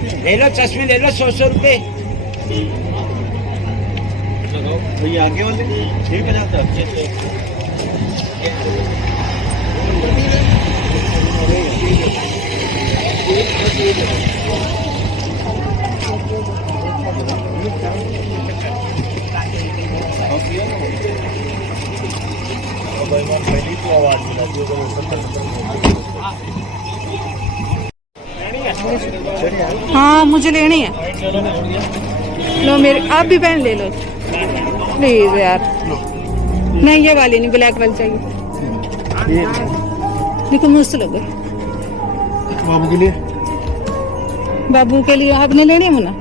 ले लो चश्मे ले लो 100 रुपए। भैया आगे वाले ठीक है जाता है। पहली तो आवाज हाँ मुझे लेनी है। लो मेरे, आप भी पहन ले लो प्लीज यार। नहीं ये वाली नहीं, ब्लैक वाली चाहिए। देखो मस्त लग गई। बाबू के लिए, बाबू के लिए आपने लेनी है मुन्ना?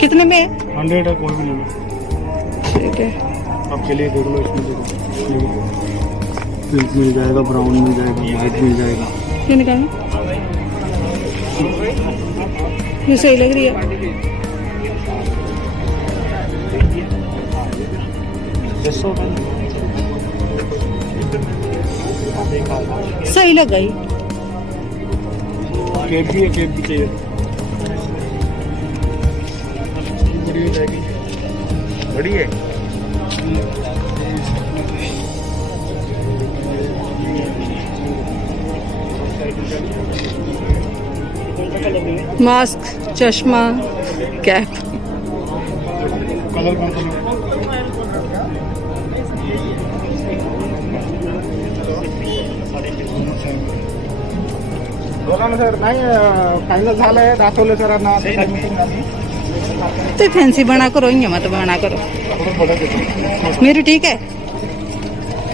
कितने में है? 100 है, कोई भी ले लो। ठीक है आपके लिए देख लो, इसमें देखो पिंक मिल जाएगा, ब्राउन मिल जाएगा, व्हाइट मिल जाएगा। ये निकालना, ये सही लग रही है। सही लग गई। केक भी है, केक भी चाहिए। बड़ी हो जाएगी, बड़ी है। मास्क, चश्मा, कैप। कलर कौन सा? बोला ना सर, नाही फायनल झालंय, दाखवलं सरांना। तो फैंसी बना करो, ये मत बना करो। मेरी ठीक है,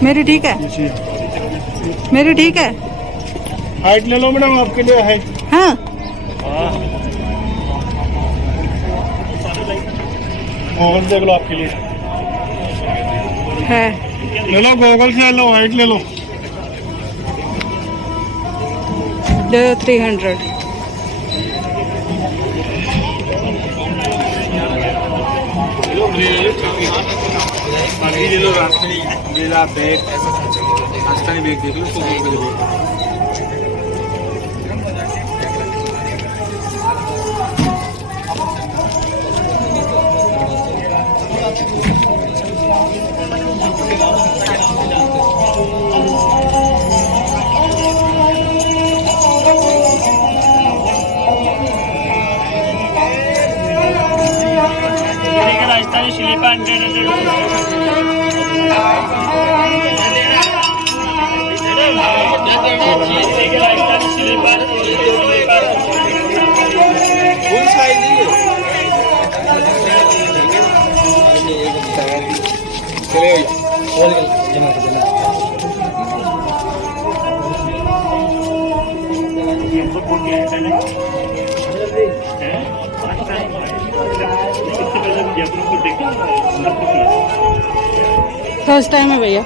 मेरी ठीक है, मेरी ठीक है। हाइट ले लो मैडम, आपके लिए हाइट। हाँ और देख लो आपके लिए है। ले लो, गॉगल से ले लो, हाइट ले लो। 300। ले लो, मेरा बैग राजस्थानी बैग देख लो, 100 रुपये bag. Rajasthani slipper 100 first time है भैया।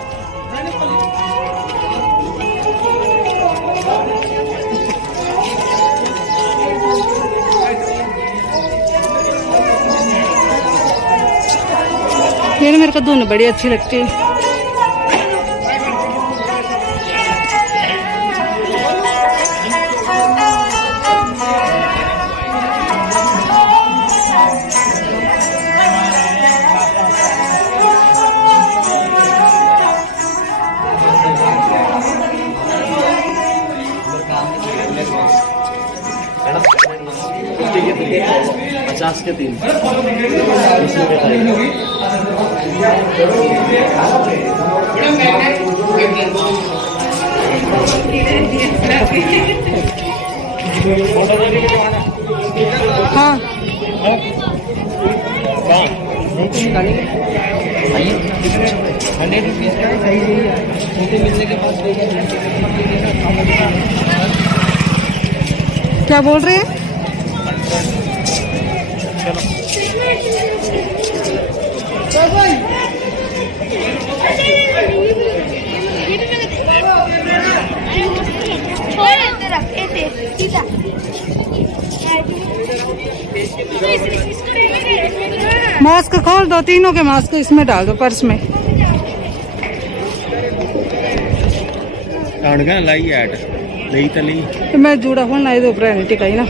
ये मेरे को दोनों बड़ी अच्छी लगती है। पचास के 3। हाँ क्या बोल रहे हैं? मास्क खोल दो, तीनों के मास्क इसमें डाल दो, पर्स में। लाई ऐड नहीं तो नहीं तो मैं जूड़ा खोलना है तो टिका ही ना।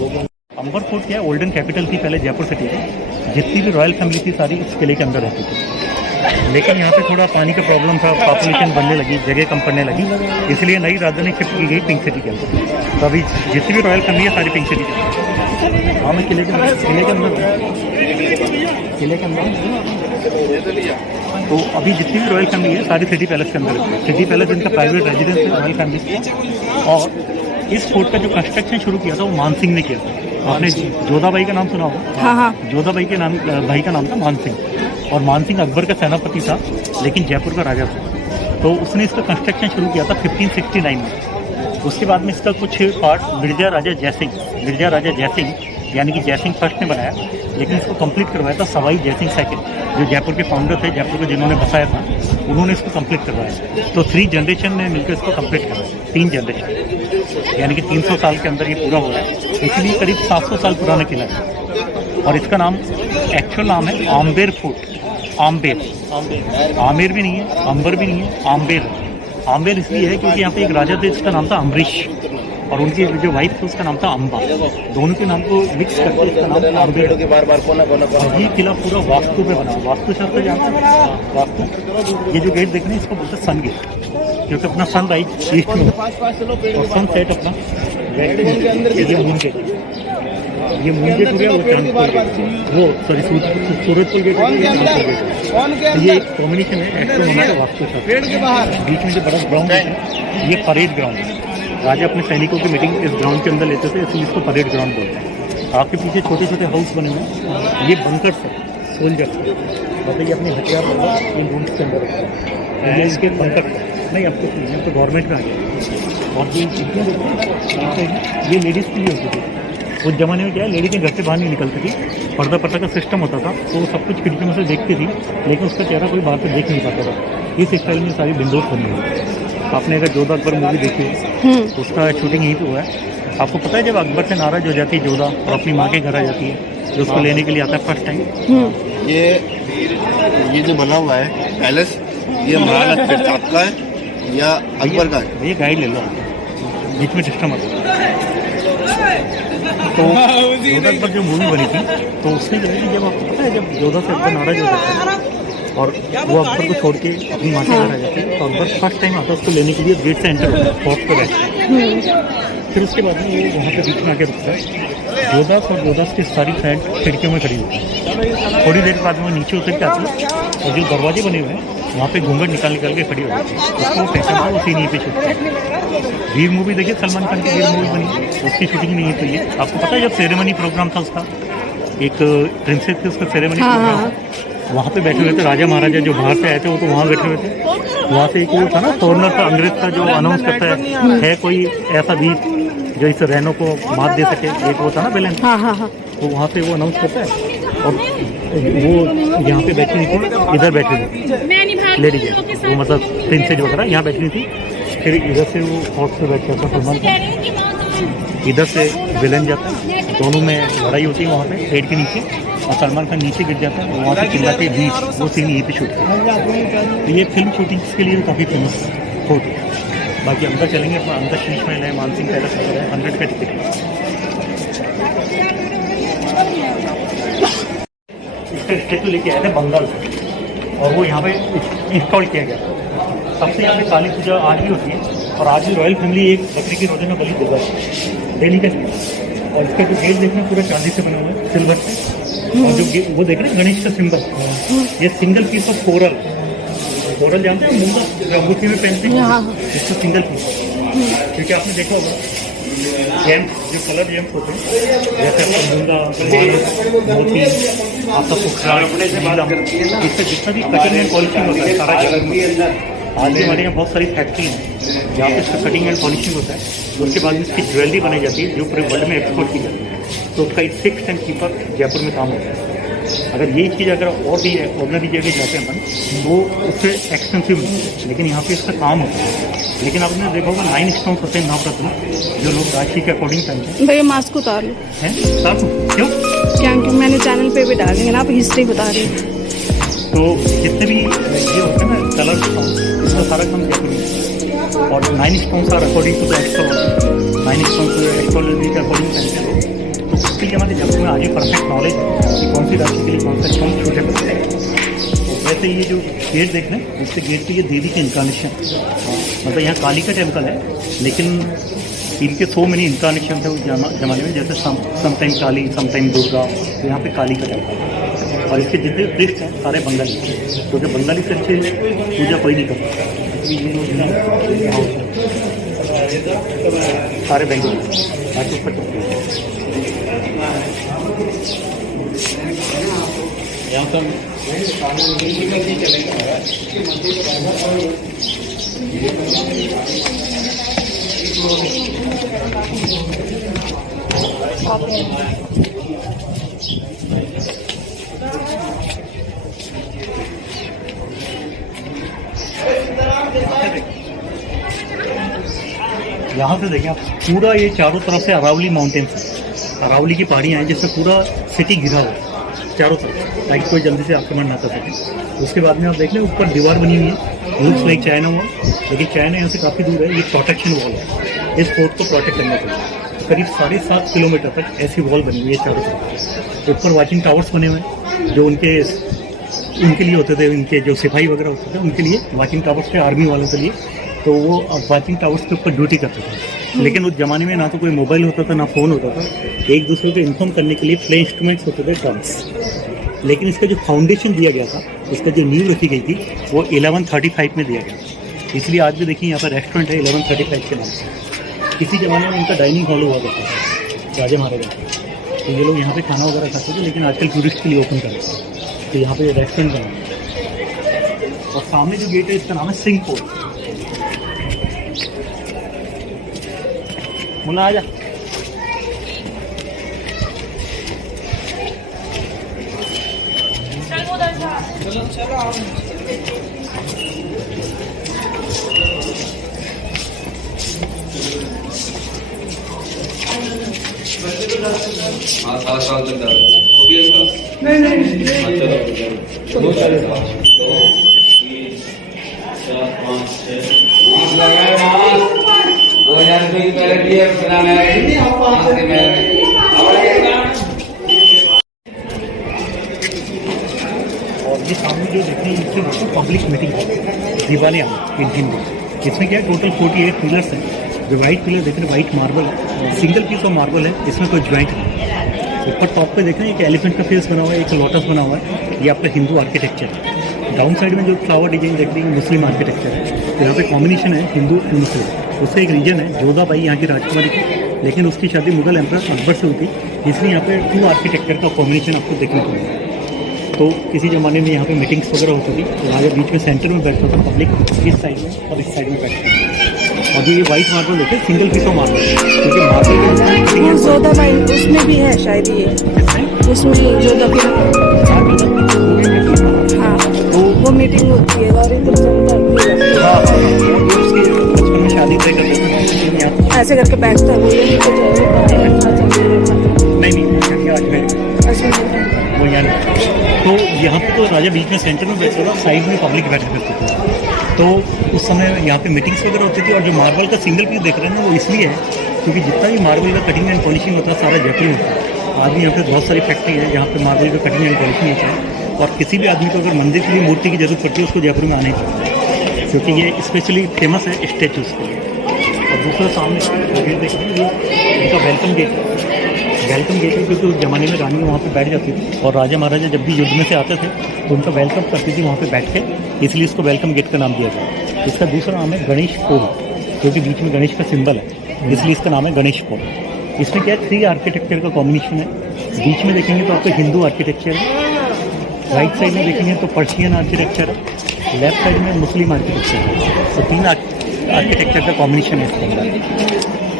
अंबर फोर्ट क्या है, ओल्डन कैपिटल थी पहले जयपुर सिटी में। जितनी भी रॉयल फैमिली थी सारी इस किले के अंदर रहती थी, लेकिन यहाँ पे थोड़ा पानी का प्रॉब्लम था, पॉपुलेशन बढ़ने लगी, जगह कम पड़ने लगी, इसलिए नई राजधानी शिफ्ट की गई पिंक सिटी के अंदर। तो अभी जितनी भी रॉयल फैमिली है सारी पिंक सिटी के अंदर। हाँ मैं किले के अंदर तो अभी जितनी भी रॉयल फैमिली है सारी सिटी पैलेस के अंदर है। सिटी पैलेस इनका प्राइवेट रेजिडेंस है रॉयल फैमिली का। और इस फोर्ट का जो कंस्ट्रक्शन शुरू किया था वो मान सिंह ने किया था। आपने जोधाबाई का नाम सुना होगा? हाँ हाँ। जोधाबाई के नाम भाई का नाम था मान सिंह, और मान सिंह अकबर का सेनापति था लेकिन जयपुर का राजा था। तो उसने इसका कंस्ट्रक्शन शुरू किया था 1569 में। उसके बाद में इसका कुछ पार्ट मिर्जा राजा जयसिंह यानी कि जयसिंह फर्स्ट ने बनाया, लेकिन इसको कंप्लीट करवाया था सवाई जयसिंह सेकंड, जो जयपुर के फाउंडर थे, जयपुर को जिन्होंने बसाया था, उन्होंने इसको कंप्लीट करवाया। तो 3 जनरेशन ने मिलकर इसको कंप्लीट करवाया, 3 जनरेशन, यानी कि 300 साल के अंदर ये पूरा हो रहा है। इसलिए करीब 700 साल पुराना किला है। और इसका नाम एक्चुअल नाम है आम्बेर फोर्ट। आम्बेर भी नहीं है, अंबर भी नहीं है, आम्बेर। आम्बेर इसलिए है क्योंकि यहाँ पे एक राजा थे जिसका नाम था अम्बरीश, और उनकी जो वाइफ थी उसका नाम था अम्बा। दोनों के नाम को मिक्स करके इसका नाम आम्बेर। ये किला पूरा वास्तु पे बना, वास्तुशास्त्र जानते हैं? वास्तु, ये जो गेट देख रहे हैं इसको बोलते हैं सन गेट, क्योंकि अपना सन राइज ईस्ट में और सन सेट अपना वेस्ट में। ये मून गेट, ये मून गेट हो गया, वो चांदपुर गेट, वो सॉरी सूरजपुर गेट हो गया, ये एक कॉम्बिनेशन है एस्ट्रोनॉमी का वास्तुशास्त्र। बीच में जो बड़ा ग्राउंड है ये परेड ग्राउंड है। राजा अपने सैनिकों की मीटिंग इस ग्राउंड के अंदर लेते थे, इसलिए इसको परेड ग्राउंड बोलते हैं। आपके पीछे छोटे छोटे हाउस बने हुए हैं, ये बंकर्स है सोल्जर्स, मतलब ये अपने हथियार इन रूम्स के अंदर रखते हैं। ये इसके बंकर नहीं, अब तो गवर्नमेंट में आ गया। और ये चीज़ें देखो, ये लेडीज़ के लिए होती थी। उस जमाने में क्या है, लेडी के घर से बाहर नहीं निकलती थी, पर्दा का सिस्टम होता था, तो वो सब कुछ खिड़कियों से देखती थी, लेकिन उसका चेहरा कोई बाहर से देख नहीं पाता था। इस स्टाइल में सारी विंडोज बनी हुई है। आपने अगर जोधा अकबर मूवी देखी है तो उसका शूटिंग यहीं पे हुआ है। आपको पता है जब अकबर से नाराज हो जाती है जोधा और अपनी माँ के घर आ जाती है, जो उसको लेने के लिए आता है फर्स्ट टाइम, ये जो बना हुआ है पैलेस, ये महाराणा प्रताप का है या अकबर का है? ये गाइड ले लो, बीच में सिस्टम आता है। तो जोधा अकबर जो मूवी बनी थी तो उसने कहा कि जब आपको पता है जब जोधा से अकबर नाराज हो जाता है और वो अकबर को छोड़ के अपनी माँ के घर आ जाती है, तो अकबर फर्स्ट टाइम आता है उसको लेने के लिए गेट से एंटर होता है, फोर्ट पर बैठता है। फिर उसके बाद में वो वहाँ पे बीच में आके रुकता है। जोधास और जोधास की सारी फ्रेंड खिड़कियों में खड़ी होती है। थोड़ी देर बाद में नीचे उतर के आती है और जो दरवाजे बने हुए हैं वहाँ पे घूंघट निकाल के खड़ी होती है। उसको पहचाना वो सीन यहीं पे शूट किया। वीर मूवी देखिए, सलमान खान की वीर मूवी बनी, उसकी शूटिंग नहीं हुई है। आपको पता है जब सेरेमनी प्रोग्राम था उसका, एक प्रिंसेस थी उसका सेरेमनी प्रोग्राम, वहाँ पे बैठे हुए थे राजा महाराजा जो बाहर से आए थे, वो तो वहाँ बैठे हुए थे। वहाँ से एक वो था ना फॉरनर था, अंग्रेज था, जो अनाउंस करता है कोई ऐसा वीर जो इस रैनो को मात दे सके, एक वो था ना विलेन। तो वहाँ पे वो अनाउंस करता है और वो यहाँ पे बैठी हुई थी, इधर बैठी हुई लेडी है, वो मतलब प्रिंसेस वगैरह यहाँ बैठी हुई थी। फिर इधर से वो फोर्ट पे बैठ जाता सलमान खान, इधर से विलेन जाता है, दोनों में लड़ाई होती है वहाँ पे पेड़ के नीचे, और सलमान खान नीचे गिर जाता है, वहाँ से चिल्लाते बीच, वो सीन यहीं पे शूट किया। तो ये फिल्म शूटिंग के लिए काफ़ी फेमस फोर्ट है। बाकी अंदर चलेंगे, अपना अंदर शीश महल है, मानसिंह पैलेस वगैरह है, 100 का टिकट है। इसका स्टेचू लेके आए थे बंगाल से, और वो यहाँ पे इंस्टॉल किया गया। सबसे यहाँ पे काली पूजा आज भी होती है, और आज भी रॉयल फैमिली एक बकरी की रोजाना बलि देता है डेली का। और इसका जो गेट देखना पूरा चांदी से बना हुआ है, सिल्वर से। और जो वो देख रहे हैं गणेश का सिंबल, ये सिंगल पीस ऑफ कोरल जानते हैं, मुंगा जो अंगूठी में पहनते हैं, इसका सिंगल पीस। क्योंकि आपने देखा होगा जेम्स, जो कलर जेम्स होते हैं, जैसे आपका मुंगा, मोती, आपका पुखराज, इससे जितना भी कटिंग एंड पॉलिशिंग होता है सारा जगह में। आज भी हमारे यहाँ बहुत सारी फैक्ट्री हैं जहाँ पे इसका कटिंग एंड पॉलिशिंग होता है, उसके बाद इसकी ज्वेलरी बनाई जाती है जो पूरे वर्ल्ड में एक्सपोर्ट की जाती है। तो उसका एक फिक्स एंड कीपर जयपुर में काम होता है। अगर यही चीज़ अगर और भी ऑर्डनरी जगह जाते हैं अपन, वो उससे एक्सपेंसिव मिलती है, लेकिन यहाँ पे इसका काम होता है। लेकिन आपने देखा होगा 9 स्टोन होते हैं नवरत्न, जो लोग राशि के अकॉर्डिंग पहनते हैं। भैया मास्क उतार लो। हैं क्यों? क्या मैंने चैनल पे भी डाल दिया ना, आप हिस्ट्री बता रही हैं। तो जितने भी ये होते हैं ना कलर, इसका सारा काम जयपुर में। और 9 stones are according to the astrology, 9 stones astrology के अकॉर्डिंग पहनते हैं। उसके लिए हमारे जयपुर में आगे परफेक्ट नॉलेज है कि कौन सी राशि के लिए कौन सा काम छूटे पड़ते हैं। वैसे ये जो गेट देख रहे हैं, उसके गेट पे ये देवी के इंकारनेशन, मतलब यहाँ काली का टेम्पल है, लेकिन इनके सो मेनी इंकारनेशन थे उस जमाने में, जैसे समटाइम काली, समटाइम दुर्गा, तो यहाँ पे काली का टेम्पल है। और इसके जितने प्रिस्ट हैं सारे बंगाली, क्योंकि बंगाली से अच्छे पूजा कोई नहीं करता, सारे बंगाली आज ऊपर यहाँ पर यहाँ से देखें आप, पूरा ये चारों तरफ से अरावली माउंटेन्स है, अरावली की पहाड़ियाँ हैं जिससे पूरा सिटी घिरा हुआ है चारों तरफ, ताकि कोई जल्दी से आक्रमण ना कर सके। उसके बाद में आप देख लें ऊपर दीवार बनी हुई है, लुक्स लाइक चाइना हुआ, लेकिन चाइना यहाँ से काफ़ी दूर है। ये प्रोटेक्शन वॉल है, इस फोर्ट को प्रोटेक्ट करने के लिए करीब 7.5 किलोमीटर तक ऐसी वॉल बनी हुई है चारों तरफ। ऊपर वॉचिंग टावर्स बने हुए हैं जो उनके लिए होते थे, उनके जो सिपाही वगैरह होते थे उनके लिए वॉचिंग टावर्स थे, आर्मी वालों के लिए, तो वो वॉचिंग टावर्स के ऊपर ड्यूटी करते थे। लेकिन उस जमाने में ना तो कोई मोबाइल होता था ना फ़ोन होता था, एक दूसरे को इन्फॉर्म करने के लिए प्ले इंस्ट्रूमेंट्स होते थे, ड्रम्स। लेकिन इसका जो फाउंडेशन दिया गया था, इसका जो नींव रखी गई थी, वो 1135 में दिया गया। इसलिए आज भी देखिए यहाँ पर रेस्टोरेंट है 1135 के नाम से। किसी ज़माने में इनका डाइनिंग हॉल हुआ करता था राजा महाराजा, तो ये लोग यहाँ पे खाना वगैरह खाते थे, लेकिन आजकल टूरिस्ट के लिए ओपन कर रहे हैं, तो यहाँ पे रेस्टोरेंट बना है। और सामने जो गेट है इसका नाम है सिंह फोर्ट। मुन्ना आ जा। हाँ 7 साल तक डाल वो भी है नहीं 2 4 3 4 5 6 2000 रुपये पहले दिए बनाना है। और ये सामने जो देखते हैं इससे मतलब पब्लिक मीटिंग है दिवालिया इन दिन में। इसमें क्या है, टोटल 48 पिलर्स हैं। जो वाइट पिलर देख रहे हैं वाइट मार्बल है, सिंगल पीस ऑफ मार्बल है, इसमें कोई ज्वाइंट नहीं। ऊपर टॉप पे देख रहे हैं एक एलिफेंट का फेस बना हुआ है, एक लोटस बना हुआ है, ये आपका हिंदू आर्किटेक्चर है। डाउन साइड में जो फ्लावर डिजाइन देख रहे हैं मुस्लिम आर्किटेक्चर है, तो यहाँ पे कॉम्बिनेशन है हिंदू और मुस्लिम। उससे एक रीजन है जोधाबाई यहाँ की राजकुमारी की, लेकिन उसकी शादी मुगल एम्परर अकबर से हुई, इसलिए यहाँ पे 2 आर्किटेक्चर का कॉम्बिनेशन आपको देखने को मिला। तो किसी ज़माने में यहाँ पे मीटिंग्स वगैरह होती थी, तो राजा बीच में सेंटर में बैठता था, पब्लिक इस साइड में और इस साइड में बैठता था। और ये वाइट मार्बल देखे सिंगल पीस ऑफ मार्बल, क्योंकि मार्बल जोधाबाई उसमें भी है शायद, ये उसमें जोधाबाई, हाँ तो वो मीटिंग होती है और इधर बचपन में शादी तय कर देते हैं, ऐसे करके बैठता है वो, नहीं आज में वो यहाँ। तो यहाँ पे तो राजा बीच में सेंटर में बैठता था, साइड में पब्लिक बैठा करते थे। तो उस समय यहाँ पे मीटिंग्स वगैरह होती थी। और जो मार्बल का सिंगल पीस देख रहे हैं ना, वो इसलिए है क्योंकि जितना भी मार्बल का कटिंग एंड पॉलिशिंग होता है सारा जयपुर में होता है। आज भी यहाँ पे बहुत सारी फैक्ट्री है जहाँ पे मार्बल का कटिंग एंड पॉलिशिंग होता है। और किसी भी आदमी को अगर मंदिर के लिए मूर्ति की जरूरत पड़ती है, उसको जयपुर में आना ही पड़ता है, क्योंकि ये स्पेशली फेमस है स्टेचूज के लिए। और दूसरा सामने गेट देख रहे हैं, उनका वेलकम गेट है। वेलकम गेट है क्योंकि उस जमाने में रानी वहाँ पे बैठ जाती थी, और राजा महाराजा जब भी युद्ध में से आते थे तो उनका वेलकम करती थी वहाँ पे बैठ के, इसलिए इसको वेलकम गेट का नाम दिया गया। इसका दूसरा नाम है गणेश पोल, क्योंकि बीच में गणेश का सिंबल है, इसलिए इसका नाम है गणेश पोल। इसमें क्या है, 3 आर्किटेक्चर का कॉम्बिनेशन है। बीच में देखेंगे तो आपको हिंदू आर्किटेक्चर है, राइट साइड में देखेंगे तो पर्शियन आर्किटेक्चर है, लेफ्ट साइड में मुस्लिम आर्किटेक्चर है। तो 3 आर्किटेक्चर का कॉम्बिनेशन है इसके अंदर।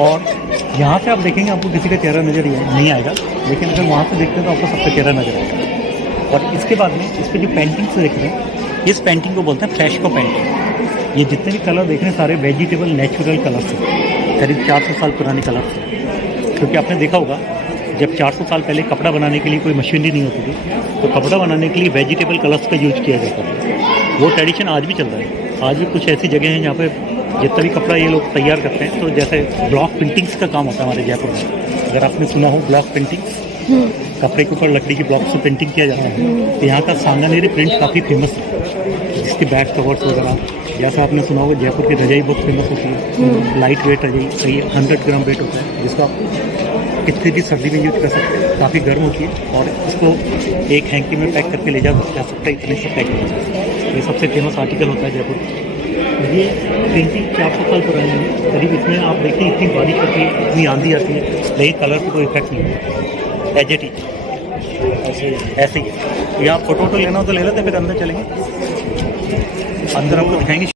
और यहाँ से आप देखेंगे आपको किसी का चेहरा नज़र नहीं आएगा, लेकिन अगर वहाँ से देखते हैं तो आपको सबका चेहरा नज़र आएगा। और इसके बाद में इस पर जो पेंटिंग्स देख रहे हैं, इस पेंटिंग को बोलते हैं फ्रेस्को पेंटिंग। ये जितने भी कलर देख रहे हैं सारे वेजिटेबल नेचुरल कलर्स हैं, करीब 400 साल पुराने कलर्स हैं। क्योंकि आपने देखा होगा जब 400 साल पहले कपड़ा बनाने के लिए कोई मशीनरी नहीं होती थी, तो कपड़ा बनाने के लिए वेजिटेबल कलर्स का यूज किया जाता था। वो ट्रेडिशन आज भी चल रहा है। आज भी कुछ ऐसी जगह हैं जहाँ पे जितना भी कपड़ा ये लोग तैयार करते हैं, तो जैसे ब्लॉक प्रिंटिंग्स का काम होता है हमारे जयपुर में, अगर आपने सुना हो ब्लॉक पेंटिंग, कपड़े के ऊपर लकड़ी की ब्लॉक से पेंटिंग किया जाता है, तो यहाँ का सांगानेरी प्रिंट काफ़ी फेमस है, जिसके बैक कवर्स वगैरह, जैसा आपने सुना होगा जयपुर की रजाई बहुत फेमस होती है, लाइट वेट रजाई, सही 100 ग्राम वेट होता है, जिसको आप कितनी भी सर्दी में यूज कर सकते हैं, काफ़ी गर्म होती है और इसको एक हैंकी में पैक करके ले जा सकता है, इतने से पैक हो जाता है। ये सबसे फेमस आर्टिकल होता है जयपुर। ये पेंटिंग 400 साल पुरानी है करीब। इसमें आप देखिए इतनी बारिश होती है, इतनी आंधी आती है, लेकिन कलर पर कोई इफेक्ट नहीं है, एज इट इज ऐसे ही। या आप फोटो लेना हो तो ले लेते, फिर अंदर चलेंगे, अंदर आपको दिखाएंगे।